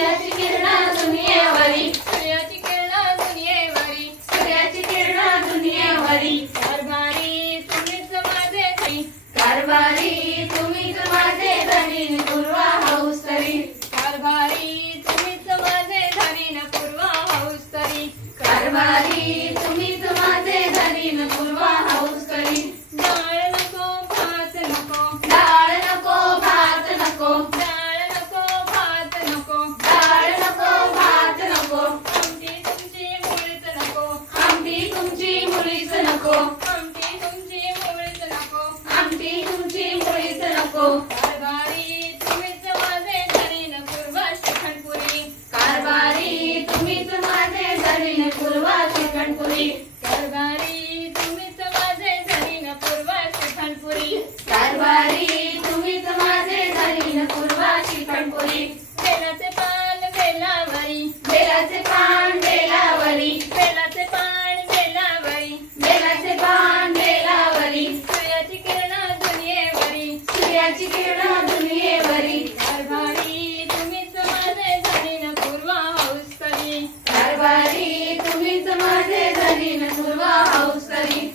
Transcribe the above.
सूर्याची किरण दुनियेवरी, सूर्याची किरण दुनियेवरी, सूर्याची किरण दुनियेवरी, कारभारी तुम्हीच माझे धनी, कारभारी तुम्हीच माझे धनी, पूर्वा हौस तरी, कारभारी तुम्हीच माझे धनी न पूर्वा हौस तरी, कारभारी तुम्हीच माझे धनी, पूर्वा हौस तरी, डाळ नको भात नको, डाळ नको भात नको, डाळ नको भात नको, डाळ नको भात नको, आमटी तुमची मुळीच नको, आमटी तुमची मुळीच नको, आमटी तुमची मुळीच नको, आमटी तुमची मुळीच नको, कारभारी तुम्हीच माझे धनी न पूर्वा श्रीखंडपुरी, कारभारी तुम्हीच माझे धनी, पूर्वा श्रीखंडपुरी, कारभारी तुम्हीच माझे धनी न पूर्वा श्रीखंडपुरी, कारभारी तुम्हीच माझे धनी, पूर्वा श्रीखंडपुरी, बेलाचे पान बेलावरी, बेलाचे पान बेलावरी, बेलाचे पान बेलावरी, बेलाचे पान बेलावरी, सूर्याची किरण दुनियेवरी, सूर्याची किरण दुनियेवरी, कारभारी तुम्हीच माझे धनी न पूर्वा हौस तरी, कारभारी तुम्हीच माझे धनी, पूर्वा हौस तरी,